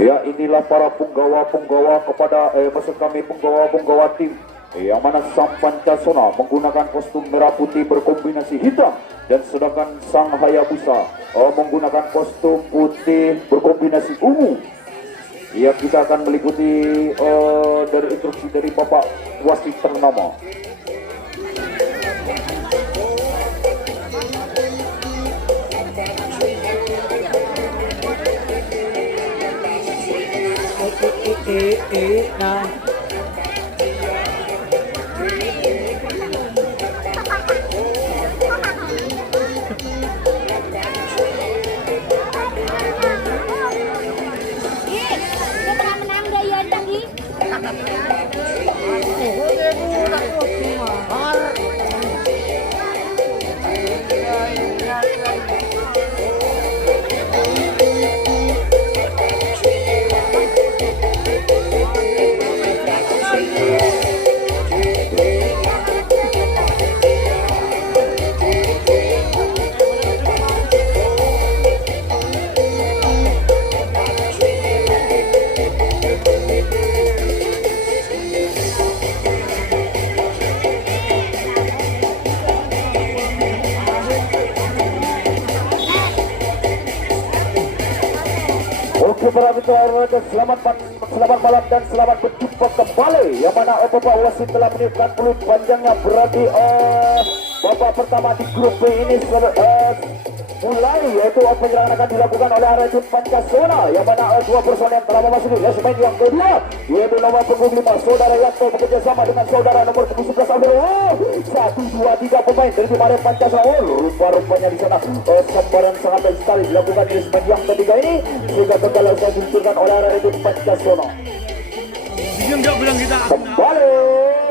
Ya, inilah para punggawa-punggawa kepada maksud kami punggawa-punggawa tim yang mana Sang Pancasona menggunakan kostum merah putih berkombinasi hitam, dan sedangkan Sang Hayabusa menggunakan kostum putih berkombinasi ungu. Ya, kita akan meliputi dari instruksi dari Bapak Wasit ternama. Nah. Oke para mitra, selamat malam dan selamat berjumpa kembali. Yang mana Bapak Wasit telah menyiapkan peluit panjangnya, berarti babak pertama di grup B ini mulai, yaitu penyerangan akan dilakukan oleh arah tim Pancasona, yang mana dua personel telah memasuki lesmen yang kedua, yaitu nomor punggung 5 Saudara Yanto bekerja sama dengan saudara nomor punggung 11 Abdul. 1, 2, 3 pemain dari tim arah Pancasona. Rupa-rupanya di sana sambaran sangat baik sekali dilakukan di lesmen yang ketiga ini, sehingga kekalahan saya diluncurkan oleh arah tim Pancasona. Kembali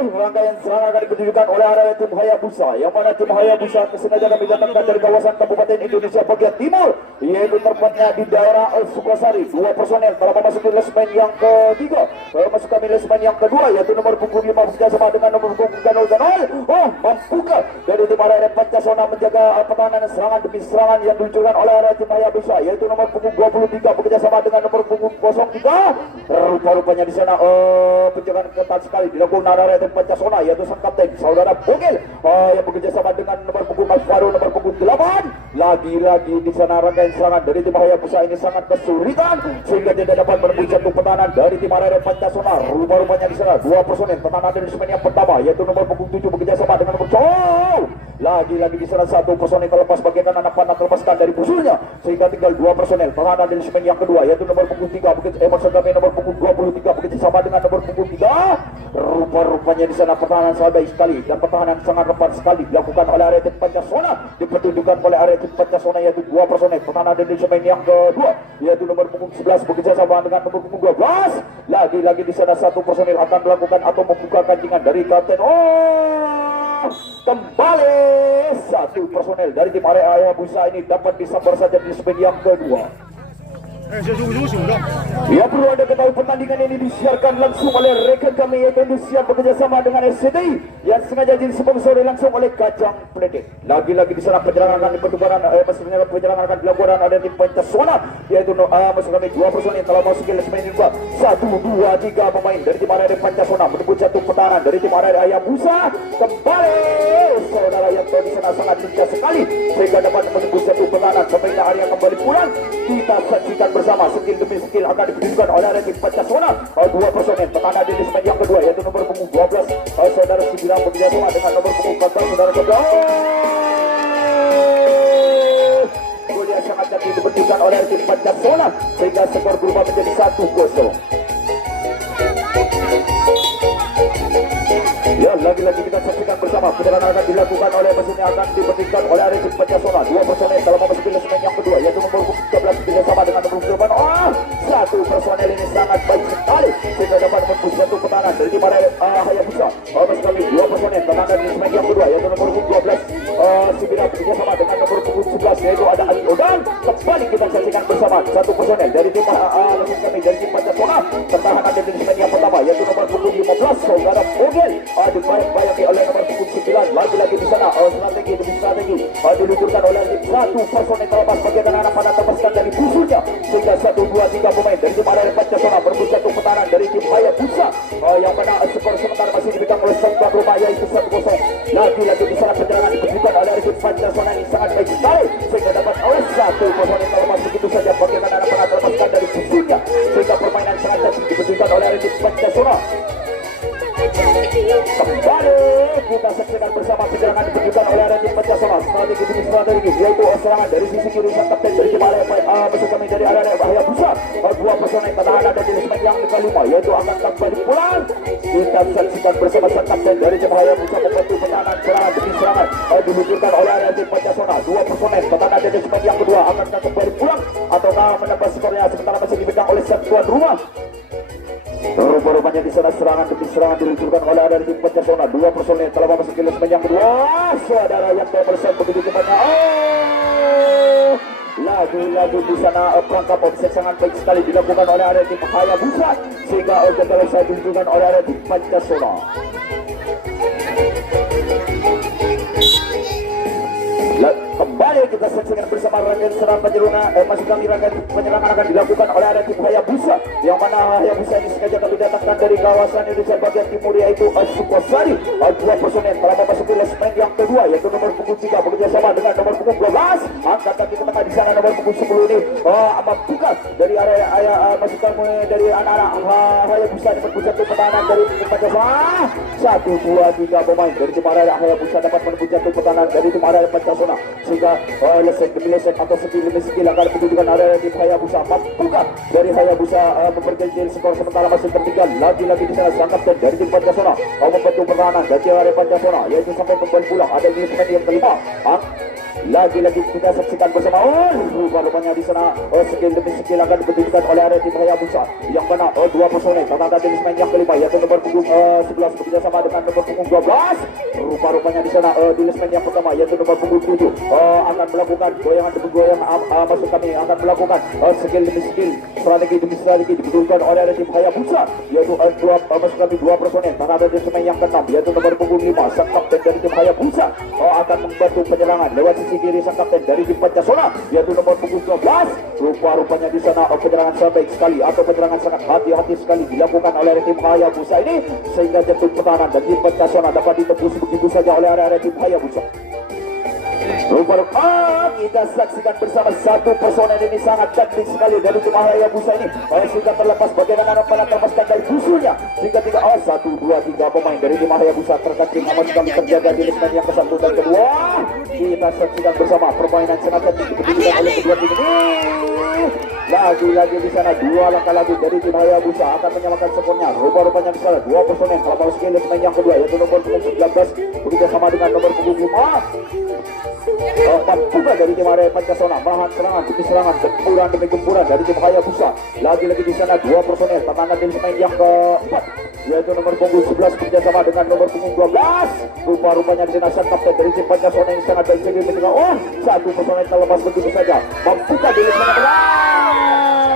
rangkaian serangan akan dikejukan oleh arah tim Hayabusa, yang mana tim Hayabusa sengaja kami datangkan dari kawasan Kabupaten Indonesia bagian timur, yaitu tempatnya di daerah Sukasari. Dua personel telah memasuki lesmen yang ketiga, masuk kami lesmen yang kedua, yaitu nomor punggung 5 bekerja sama dengan nomor punggung 0. Mampukah dari tim arah Pancasona menjaga pertahanan serangan demi serangan yang diluncurkan oleh arah tim Hayabusa, yaitu nomor punggung 23 bekerja sama dengan nomor punggung 03. Rupa-rupanya di sana penjagaan ketat sekali dilakukan arah tim Pancasona, yaitu sang kapten saudara Bogel yang bekerja sama dengan nomor punggung Alvaro nomor punggung 8. Lagi-lagi di sana rangkaian serangan dari tim Hayabusa ini sangat kesulitan sehingga tidak dapat merebut satu pertahanan dari tim arah Pancasona. Rupa-rupanya di sana dua personel pertahanan dari lesmen yang pertama, yaitu nomor punggung 7 bekerja sama dengan nomor lagi-lagi di sana satu personel terlepas bagian anak panah terlepaskan dari musuhnya, sehingga tinggal dua personel pertahanan dari lesmen yang kedua, yaitu nomor punggung 3 nomor punggung 23 bekerja sama dengan nomor punggung 3. Rupa-rupanya di sana pertahanan sangat baik sekali dan pertahanan sangat rapat sekali dilakukan oleh area tim Pancasona, dipertunjukkan oleh area tim Pancasona, yaitu dua personel pertahanan dari lesmen yang kedua, yaitu nomor punggung 11 bekerja sama dengan nomor punggung 12. Lagi-lagi di sana satu personel akan melakukan atau membuka kancingan dari kapten. Kembali satu personel dari tim area Hayabusa ini dapat disambar saja di lesmen yang kedua. Ya, perlu Anda ketahui pertandingan ini disiarkan langsung oleh rekan kami yaitu Indonesia bekerja sama dengan SCTI yang sengaja disponsori langsung oleh Kacang Pledek. Lagi-lagi di sana penyerangan akan dilakukan oleh tim Pancasona, yaitu maksud kami dua personel yang telah masuk ke lesmen ini. 1, 2, 3 pemain dari tim area Pancasona menembus satu pertahanan dari tim area Hayabusa. Kembali saudara Yanto di sana sangat lincah sekali sehingga dapat menembus satu pertahanan. Pemain area kembali pulang. Kita saksikan bersama skill demi skill akan ditunjukkan oleh tim Pancasona. Dua personel pertahanan di lesmen yang kedua, yaitu nomor punggung 12 saudara Sibilang bekerja sama dengan nomor punggung 14 saudara Saudara. Gol yang sangat cantik dibentukkan oleh tim Pancasona sehingga skor berubah menjadi 1-0. Ya, lagi-lagi kita saksikan bersama penyerangan akan dilakukan oleh mesinnya akan dibentukkan oleh tim Pancasona. Dua personel dalam memasuki lesmen yang kedua, yaitu nomor punggung 13 bekerja sama dengan nomor punggung 8. Satu personel ini sangat baik sekali sehingga dapat menembus satu pertahanan dari tim Hayabusa. Sekali dua personel pertahanan di lesmen yang kedua, yaitu nomor punggung 12 Sibilang bekerja sama dengan nomor punggung 11, yaitu ada Ali Odan. Kembali kita saksikan bersama satu personel dari tim dari tim Pancasona pertahanan di lesmen yang pertama, yaitu nomor punggung 15 saudara Bogel dibayang-bayangi oleh nomor punggung 9 keberhasilan lagi-lagi di sana. Strategi demi strategi diluncurkan oleh tim satu personel terlepas bagian anak pada tepaskan dari busunya sehingga 1, 2, 3 pemain dari tim Arema Pancasona berebut satu pertahanan dari tim Hayabusa yang mana skor sementara masih dipegang oleh sang tuan rumah yaitu 1-0. Lagi-lagi di sana penyerangan ditunjukkan oleh tim Pancasona ini sangat baik sekali sehingga dapat oleh satu personel terlepas begitu saja bagaimana anak pada terlepaskan dari busunya sehingga permainan sangat cantik ditunjukkan oleh tim Pancasona. Kembali kita saksikan bersama penyerangan ditunjukkan oleh tim Pancasona. Strategi demi strategi yaitu serangan dari sisi kiri sang kapten dari tim musuh kami dari area Hayabusa. Dua personel pertahanan dan jenis yang kelima yaitu akan kembali pulang. Kita saksikan bersama sang kapten dari tim Hayabusa membantu pertahanan serangan demi serangan diluncurkan oleh area tim Pancasona. Dua personel pertahanan dan jenis yang kedua akan kembali pulang ataukah menambah skornya sementara masih dipegang oleh sang tuan rumah. Rupa-rupanya di sana serangan demi serangan diluncurkan oleh ada tim Pancasona. Dua personel telah memasuki leg yang kedua. Saudara yang bersama begitu cepatnya. Lagi-lagi di sana perangkap offset sangat baik sekali dilakukan oleh ada tim Hayabusa sehingga selesai diluncurkan oleh ada tim Pancasona. Kembali kita saksikan bersama rangkaian serangan masih kami rangkaian penyerangan akan dilakukan oleh ada tim Hayabusa yang mana Hayabusa ini sengaja kami datangkan dari kawasan Indonesia bagian timur yaitu Sukosari. Dua personel telah memasuki lesmen yang kedua yaitu nomor punggung 3 bekerjasama dengan nomor punggung 12 angkat kaki ke tengah di sana nomor punggung 10 ini amat buka dari area masukan dari anak-anak Hayabusa ini menembus satu pertahanan dari tim Pancasona. 1, 2, 3 pemain dari tim area Hayabusa dapat menembus satu pertahanan dari tim area Pancasona sehingga lesek demi lesek atau skill demi skill akan ditunjukkan area tim Hayabusa. Buka dari Hayabusa memperkecil skor sementara masih tertinggal lagi-lagi di sana sang kapten dari tim Pancasona membantu pertahanan dari area Pancasona yaitu sampai kembali pulang ada di segmen yang kelima. Lagi-lagi kita saksikan bersama rupa-rupanya di sana skill demi skill akan ditunjukkan oleh area tim Hayabusa yang mana dua personel tertanda di segmen yang kelima yaitu nomor punggung 11 bekerjasama dengan nomor punggung 12. Rupa-rupanya di sana di segmen yang pertama yaitu nomor punggung 7 akan melakukan goyangan demi goyangan maksud kami akan melakukan skill demi skill strategi demi strategi dibutuhkan oleh area tim Hayabusa yaitu maksud kami dua personel tertanda di segmen yang ke-6 yaitu nomor punggung 5 sang kapten dari tim Hayabusa akan membantu penyerangan lewat sisi kiri sang kapten dari tim Pancasona yaitu nomor punggung 12. Rupa-rupanya di sana penyerangan sangat baik sekali atau penyerangan sangat hati-hati sekali dilakukan oleh tim Hayabusa ini sehingga jantung pertahanan dan tim Pancasona dapat ditembus begitu saja oleh area tim Hayabusa. Rupa-rupanya kita saksikan bersama satu personel ini sangat cantik sekali dari tim Hayabusa ini sehingga terlepas bagaimana anak terlepaskan dari busunya sehingga tidak 1, 2, 3 pemain dari tim Hayabusa terkancing namun kami terjaga di segmen yang ke-1 dan kedua. Kita saksikan bersama permainan sangat cantik ditunjukkan oleh kedua tim ini. Lagi-lagi di sana dua langkah lagi dari tim Hayabusa akan menyamakan skornya. Rupa-rupanya di sana dua personel telah memasuki segmen yang kedua yaitu nomor punggung 19 bekerja sama dengan nomor punggung 5. Buka dari tim area Pancasona melahan serangan demi serangan gempuran demi gempuran dari tim Hayabusa. Lagi-lagi di sana dua personel tertanda di segmen yang keempat yaitu nomor punggung 11 bekerjasama dengan nomor punggung 12. Rupa-rupanya di sana sang kapten dari tim Pancasona yang sangat baik sekali menengah satu personel terlepas begitu saja membuka di segmen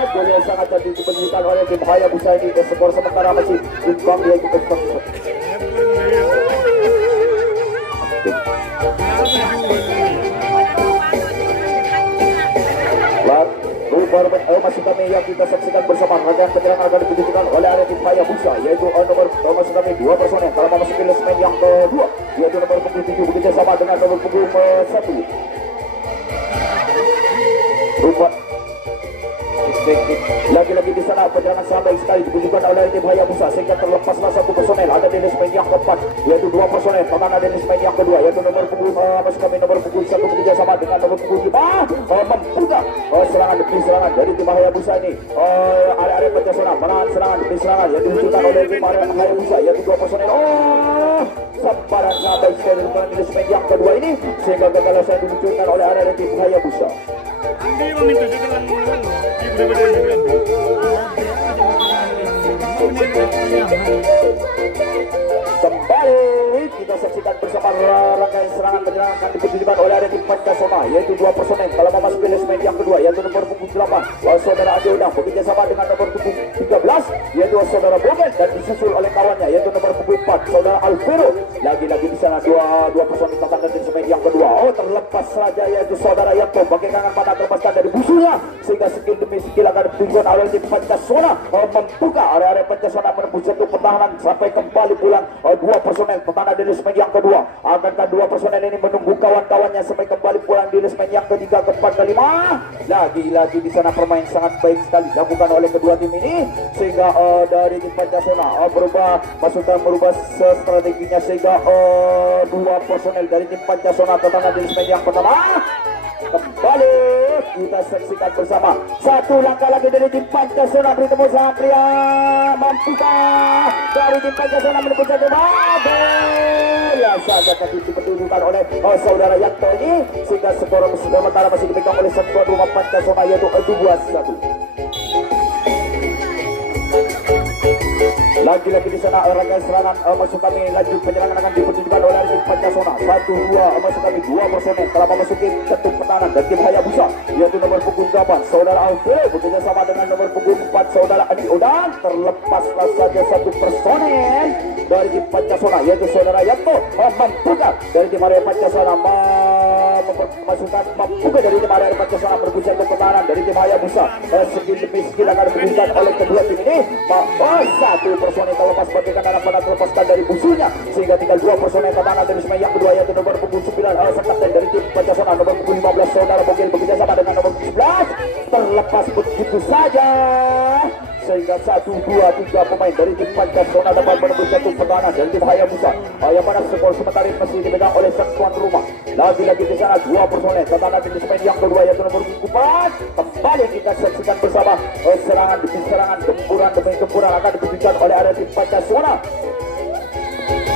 gol yang sangat cantik ditunjukkan oleh tim Hayabusa ini skor sementara masih imbang yaitu masih kami yang kita saksikan bersama rangkaian penyerangan akan ditunjukkan oleh area tim Hayabusa yaitu nomor masih kami dua personel telah memasuki segmen yang kedua yaitu nomor punggung 7 bekerja sama dengan nomor punggung 1. Lagi-lagi di sana penyerangan sangat baik sekali ditunjukkan oleh tim Hayabusa sehingga terlepaslah satu personel ada di segmen yang keempat yaitu dua personel tertanda di segmen yang kedua yaitu nomor punggung masih kami nomor punggung 1 bekerja sama dengan nomor punggung 5 membuka serangan demi serangan dari tim Hayabusa ini area Pancasona menahan serangan demi serangan yang ditunjukkan oleh tim Hayabusa yaitu dua personel sembarang sangat baik sekali di segmen yang kedua ini sehingga gagal saya dimunculkan oleh area tim Hayabusa. Kembali kita saksikan bersama rangkaian serangan penyerangan akan ditunjukkan oleh area tim Pancasona yaitu dua personel telah memasuki segmen yang kedua yaitu nomor punggung 8 saudara Ade Udang bekerja sama dengan nomor punggung 13 yaitu saudara Bogen dan disusul oleh kawannya yaitu nomor punggung 4 saudara Alvero. Lagi-lagi di sana dua saja yaitu saudara Yanto pakai kangen pada terlepaskan dari musuhnya sehingga skill demi skill akan ditunjukkan oleh tim Pancasona membuka area-area Pancasona menembus satu pertahanan sampai kembali pulang dua personel pertahanan di resmen yang kedua. Akankah dua personel ini menunggu kawan-kawannya sampai kembali pulang di resmen yang ketiga, keempat, kelima? Lagi-lagi di sana permain sangat baik sekali dilakukan oleh kedua tim ini sehingga dari tim Pancasona merubah strateginya sehingga dua personel dari tim Pancasona pertahanan di resmen yang pertama kembali kita saksikan bersama. Satu langkah lagi dari tim Pancasona bertemu Satria, mampukah dari tim Pancasona menembus satu ya saja tadi dipertunjukkan oleh saudara Yanto ini sehingga skor sementara masih dipegang oleh satuan rumah Pancasona yaitu 2-1. Lagi-lagi di sana rangkaian serangan maksud kami lanjut penyerangan akan dipertunjukkan oleh tim Pancasona 1-2 maksud kami dua personel telah memasuki ketuk pertahanan dan tim Hayabusa yaitu nomor punggung 8 saudara Alfred bekerja sama dengan nomor punggung 4 saudara Adi Odan. Terlepaslah saja satu personel dari tim Pancasona yaitu saudara Yanto membuka dari tim area Pancasona membuka dari tim area Pancasona berbusanya ke pertahanan dari tim Hayabusa. Skill demi skill akan diberikan oleh kedua tim ini. Satu personel terlepas bagai kanan pada terlepaskan dari musuhnya sehingga tinggal dua personel pertahanan dari semai yang kedua yaitu nomor punggung 9 kapten dari tim Pancasona nomor punggung 15 saudara Bogel bekerja sama dengan nomor 11 terlepas begitu saja sehingga 1-2-3 pemain dari tim Pancasona dapat menembus satu pertahanan dari tim Hayabusa yang mana skor sementara masih dipegang oleh sang tuan rumah. Lagi-lagi di sana dua personel pertahanan di semai yang kedua yaitu nomor 4 kembali kita saksikan bersama serangan demi serangan, gempuran demi gempuran akan diberikan oleh area tim Pancasona.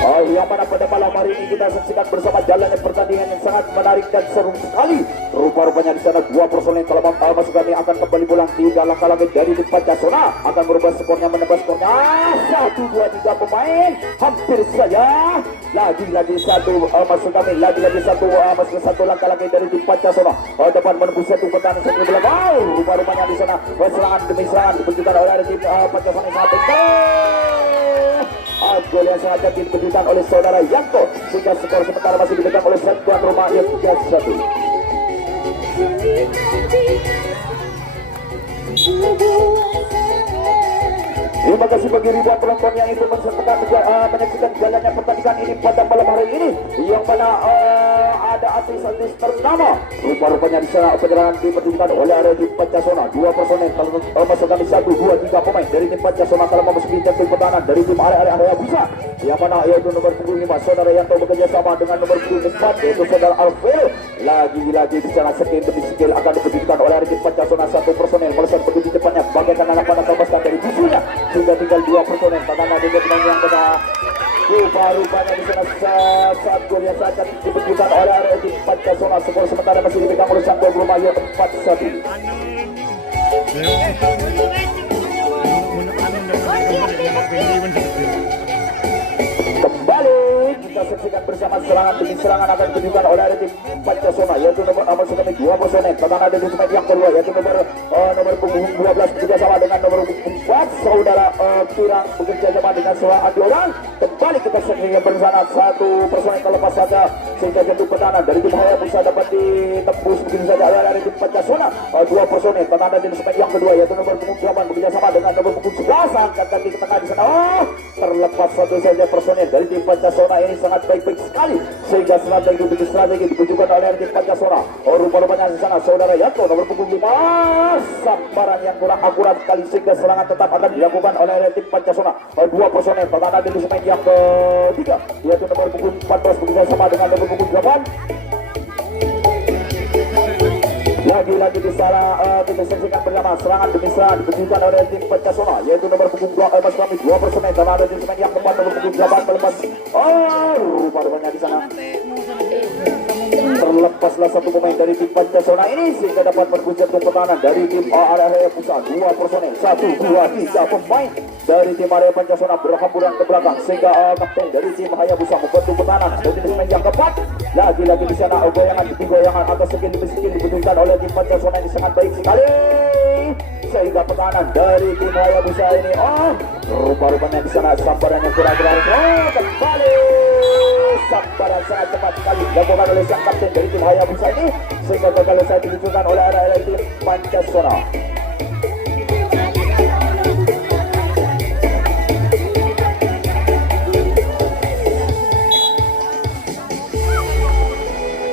Yang mana pada malam hari ini kita saksikan bersama jalannya pertandingan yang sangat menarik dan seru sekali. Rupa-rupanya di sana dua personel telah masuk kami akan kembali pulang 3 langkah lagi dari tim Pancasona akan merubah skornya menambah skornya 1-2-3 pemain hampir saja lagi-lagi satu masuk kami lagi-lagi masuk satu langkah lagi dari tim Pancasona dapat menembus satu pertahanan satu belakang. Rupa-rupanya di sana serangan demi serangan diperjukan oleh tim Pancasona yang sangat gol yang sengaja diberikan oleh saudara Yanto sehingga skor sementara masih dipegang oleh satuan rumah yang 3-1. Terima kasih bagi ribuan penonton yang itu menyaksikan jalannya pertandingan ini pada malam hari ini yang mana ada artis-artis ternama. Rupa-rupanya di sana penyerangan dipertunjukkan oleh area tim Pancasona dua personel masuk kami 1-2-3 pemain dari tim Pancasona telah memasuki jantung pertahanan dari tim area Hayabusa yang mana yaitu nomor punggung 5 saudara Yanto bekerja sama dengan nomor punggung 4 yaitu saudara Alfredo. Lagi-lagi di sana skill demi skill akan dipertunjukkan oleh area tim Pancasona satu personel melesat menuju depannya bagaikan anak panah terlepaskan dari musuhnya sehingga tinggal dua personel pertama di depan yang benar. Rupa-rupanya di sana saat gol yang sangat dipertunjukkan oleh area tim Pancasona skor sementara masih dipegang oleh sang tuan rumah yang 4-1. Kembali kita saksikan bersama serangan demi serangan akan ditunjukkan oleh area tim Pancasona yaitu nomor sekali dua personel pertahanan di depan yang kedua yaitu nomor punggung 12 bekerja sama dengan nomor punggung 4 saudara Pirang bekerja sama dengan saudara Adi Orang. Kembali kita saksikan bersama satu personel terlepas saja sehingga jantung pertahanan dari tim Hayabusa dapat ditembus begitu saja oleh area tim Pancasona dua personel pertahanan di depan yang kedua yaitu nomor punggung 8 bekerja sama dengan nomor punggung 11 angkat kaki ke tengah di sana terlepas satu saja personel dari tim Pancasona ini sangat baik-baik sekali sehingga strategi ditunjukkan oleh tim Pancasona. Rupa-rupanya di sana saudara Yanto nomor punggung 5 sambaran yang kurang akurat sekali sehingga serangan tetap akan dilakukan oleh tim Pancasona dua personel pertahanan di semen yang ketiga yaitu nomor punggung 14 bekerja sama dengan nomor punggung 8. Lagi-lagi di sana kita saksikan bersama serangan demi serangan ditunjukkan oleh tim Pancasona yaitu nomor punggung 2 kami dua personel dan ada di semen yang keempat nomor punggung 8 melepas. Rupa-rupanya di sana terlepaslah satu pemain dari tim Pancasona ini sehingga dapat berbunyi pertahanan dari tim area pusat dua personel 1-2-3 pemain dari tim area Pancasona berhamburan ke belakang sehingga kapten dari tim Hayabusa membantu pertahanan dari tim yang keempat. Lagi-lagi di sana goyangan atau skill dibutuhkan oleh tim Pancasona ini sangat baik sekali sehingga pertahanan dari tim Hayabusa ini rupa-rupanya di sana sambaran yang kurang kembali sambaran sangat cepat sekali dilakukan oleh sang kapten dari tim Hayabusa ini, sehingga gagal selesai diluncurkan oleh arah tim Pancasona.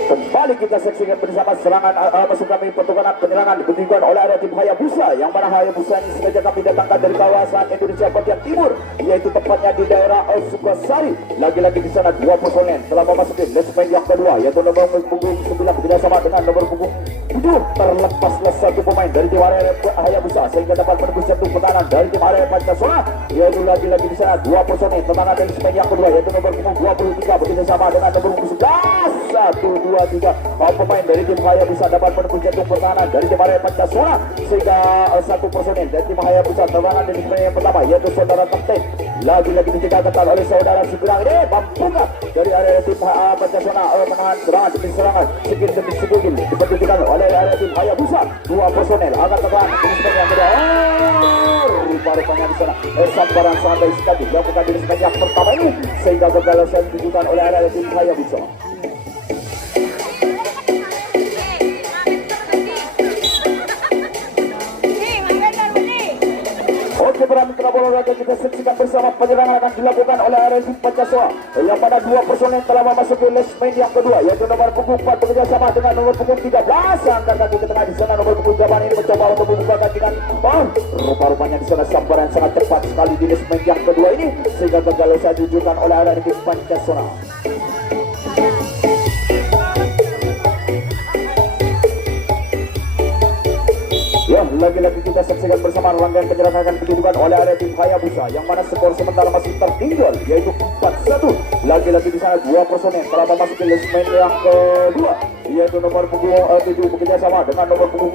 Kembali kita saksikan bersama serangan masuk kami pertukaran penyerangan dibutuhkan oleh area tim Hayabusa, yang mana Hayabusa ini sengaja kami datangkan dari kawasan Indonesia bagian timur, yaitu tepatnya di daerah Sukasari. Lagi-lagi di sana dua personel telah memasuki lesmen yang kedua, yaitu nomor punggung 9 bekerjasama dengan nomor punggung 7. Terlepaslah satu pemain dari tim area Hayabusa sehingga dapat menembus satu pertahanan dari tim area Pancasona, yaitu lagi-lagi di sana dua personel tendangan dari lesmen yang kedua, yaitu nomor punggung 23 bekerjasama dengan nomor punggung 11. 1, 2, 3 pemain dari tim Hayabusa dapat menembus jantung pertahanan dari tim area Pancasona, sehingga satu personel dari tim Hayabusa tendangan dari lesmen yang pertama, yaitu saudara kapten lagi-lagi dijaga ketat oleh saudara Sugeng ini, mampunkah dari area tim Pancasona menahan serangan demi serangan, sikit demi sikit diperhatikan oleh area tim Hayabusa. Dua personel akan tekan di lesmen yang kedua. Rupa-rupanya di sana sambaran santai sekali dilakukan di lesmen yang pertama ini, sehingga gagal ditunjukkan oleh area tim Hayabusa. Berani bola raga kita saksikan bersama penyerangan akan dilakukan oleh area tim Pancasona, yang pada dua personel telah memasuki lesmen yang kedua, yaitu nomor punggung 4 bekerjasama dengan nomor punggung 13. Angkat kaki ke tengah di sana, nomor punggung 8 ini mencoba untuk membukakan dengan rupa-rupanya di sana sambaran sangat cepat sekali di lesmen yang kedua ini, sehingga gagal saja ditunjukkan oleh area tim Pancasona. Ya, lagi-lagi kita saksikan bersama rangkaian penyerangan akan dilakukan oleh area tim Hayabusa, yang mana skor sementara masih tertinggal, yaitu 4-1. Lagi-lagi di sana dua personel telah memasuki lesmen yang kedua, yaitu nomor punggung 7 bekerjasama dengan nomor punggung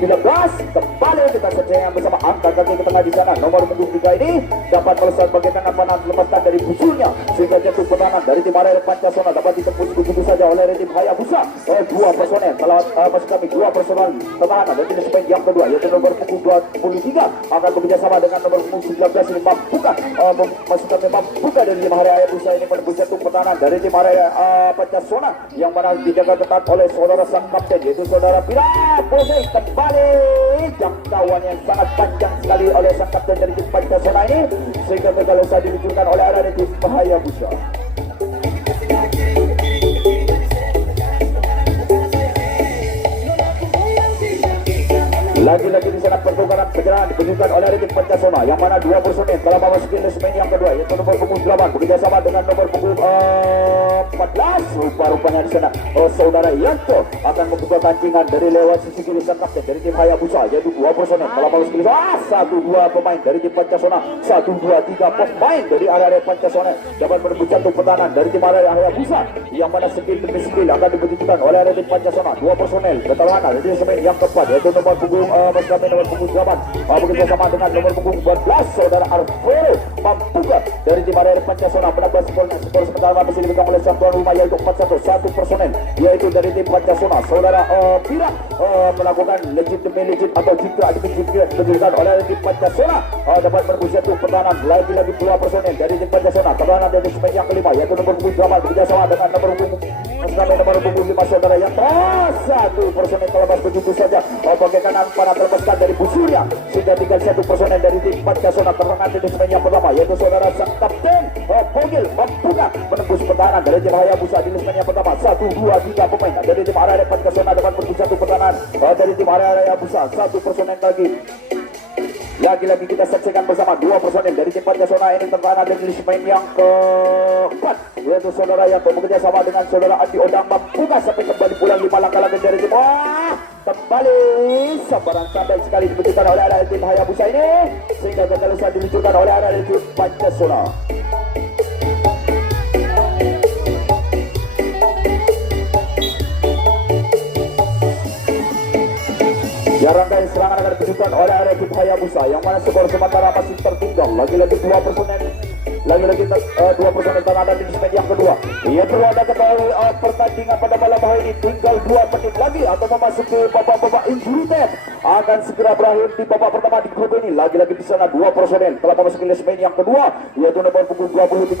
19. Kembali kita saksikan bersama angkat kaki ke tengah di sana, nomor punggung 3 ini dapat melesat bagaikan panah lepaskan dari busurnya, sehingga jatuh pertahanan dari tim area Pancasona dapat ditembus begitu saja oleh tim Hayabusa. Dua personel telah masuk kami, dua personel pertahanan dari lesmen yang kedua, yaitu nomor punggung 23 akan bekerjasama dengan nomor punggung 19 ini mampukan masukkan mampukan dari tim area Hayabusa ini menembus jantung pertahanan dari tim area Pancasona, yang mana dijaga ketat oleh saudara sang kapten, yaitu saudara Pilar Bose. Kembali jangkauan yang sangat panjang sekali oleh sang kapten dari tim Pancasona ini, sehingga gagal usah diluncurkan oleh area tim Hayabusa. Lagi-lagi di sana pertukaran penyerangan ditunjukkan oleh tim Pancasona, yang mana dua personel telah memasuki lesmen yang kedua, yaitu nomor punggung 8 bekerjasama dengan nomor punggung 14. Rupa-rupanya di sana saudara Yanto akan membuka tancingan dari lewat sisi kiri sang kapten dari tim Hayabusa, yaitu dua personel telah memasuki 1-2 pemain dari tim Pancasona, 1-2-3 pemain dari area Pancasona dapat menembus jantung pertahanan dari tim area Hayabusa, yang mana skill demi skill akan dibutuhkan oleh area tim Pancasona. Dua personel bertahan dari lesmen yang keempat, yaitu nomor punggung Maskapai nomor punggung 8 bekerjasama dengan nomor punggung 14 saudara Alvaro. Mampukah dari tim area Pancasona menambah skor sementara masih dipegang oleh sang tuan rumah, yaitu 4-1. Satu personel yaitu dari tim Pancasona saudara Pira melakukan legit atau jika ditunjukkan oleh tim Pancasona dapat menembus satu pertahanan. Lagi-lagi dua personel dari tim Pancasona pertahanan dari segmen yang kelima, yaitu nomor punggung 8 bekerjasama dengan nomor punggung Maskapai nomor punggung 5 saudara yang satu personel terlepas begitu saja bagaikan panah terlepaskan dari busurnya, sehingga tinggal satu personel dari tim Pancasona terangkat di segmen yang pertama, yaitu saudara sang kapten Pogil mampukah menembus pertahanan dari tim Hayabusa di segmen yang pertama. 1-2-3 pemain dari tim area Pancasona dapat menembus satu pertahanan dari tim area Hayabusa. Satu personel lagi. Lagi-lagi kita saksikan bersama dua personel dari tim Pancasona ini tertahan dari segmen yang keempat, yaitu saudara yang bekerja sama dengan saudara Andi Odang mampukah sampai kembali pulang 5 langkah lagi dari tim kembali sambaran santai sekali dibutuhkan oleh area tim Hayabusa ini, sehingga gagal usah diluncurkan oleh area tim Pancasona. Ya, rangkaian serangan akan ditunjukkan oleh area tim Hayabusa, yang mana skor sementara masih tertinggal. Lagi-lagi dua personel Lagi-lagi dua personel Tanah di segmen yang kedua. Ia perlu Anda ketahui pertandingan pada malam hari ini tinggal 2 menit lagi atau memasuki babak injury time akan segera berakhir di babak pertama di grup ini. Lagi-lagi di sana 2 personel telah memasuki segmen yang kedua, yaitu nomor punggung 23.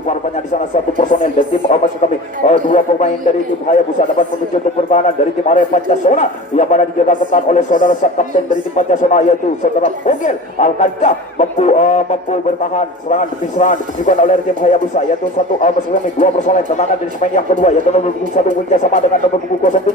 Rupa-rupanya di sana 1 personel dan tim maksud kami 2 pemain dari tim Hayabusa dapat menuju untuk pertahanan dari tim Arema Pancasona yang mana dijaga ketat oleh saudara kapten dari tim Pancasona yaitu saudara Bogel. Alkankah mampu bertahan serangan demi serangan ditujukan oleh tim Hayabusa yaitu 1 maksud kami 2 personel tendangan dari segmen yang kedua yaitu nomor punggung 1 Winja sama dengan nomor punggung 07.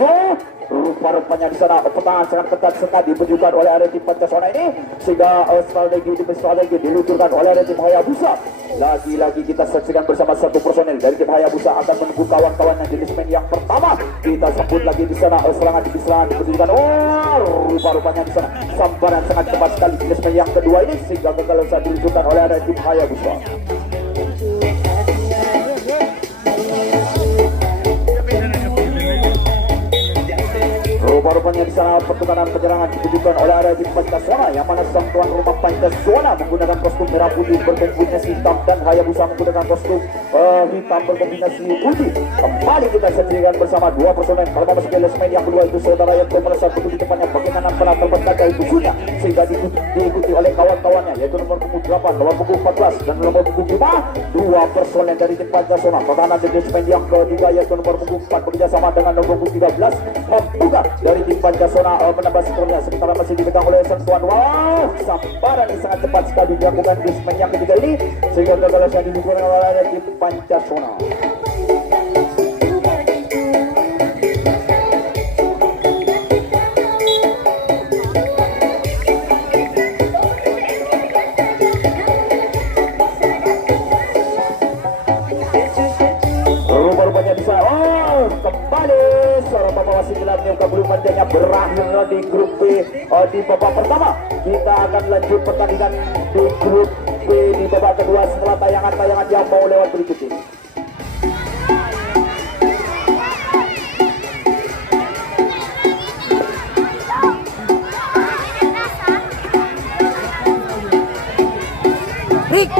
Rupa-rupanya di sana pertahanan sangat ketat sekali ditunjukkan oleh area tim Pancasona ini sehingga strategi diluncurkan oleh area tim Hayabusa. Lagi-lagi kita saksikan bersama 1 personel dari tim Hayabusa akan menunggu kawan-kawannya di segmen yang pertama. Kita sebut lagi di sana serangan demi serangan ditunjukkan. Rupa-rupanya di sana sambaran sangat cepat sekali di segmen yang kedua ini sehingga gagal saat diluncurkan oleh area tim Hayabusa. Rupa-rupanya di sana pertukaran penyerangan ditujukan oleh area tim Pancasona yang mana sang tuan rumah Pancasona menggunakan kostum merah putih berkombinasi hitam dan Hayabusa menggunakan kostum hitam berkombinasi putih. Kembali kita saksikan bersama 2 personel kalau memasuki segmen yang kedua itu saudara yang merasa betul di depannya bagaimana pernah terbaca itu sudah sehingga diikuti oleh kawan-kawannya yaitu nomor punggung 8, nomor punggung 14 dan nomor punggung 5. 2 personel dari tim Pancasona pertahanan di segmen yang ketiga yaitu nomor punggung 4 bekerjasama dengan nomor punggung 13 membuka dari tim Pancasona menambah skornya sementara masih dipegang oleh sang tuan. Sambaran yang sangat cepat sekali dilakukan di segmen yang ketiga ini sehingga gagal yang dilakukan oleh tim Pancasona. Rupanya bisa kembali seorang pembawa gelarnya belum manjanya berakhir di grup B di babak pertama. Kita akan lanjut pertandingan di grup B di babak kedua setelah tayangan-tayangan yang mau lewat berikut ini. Rick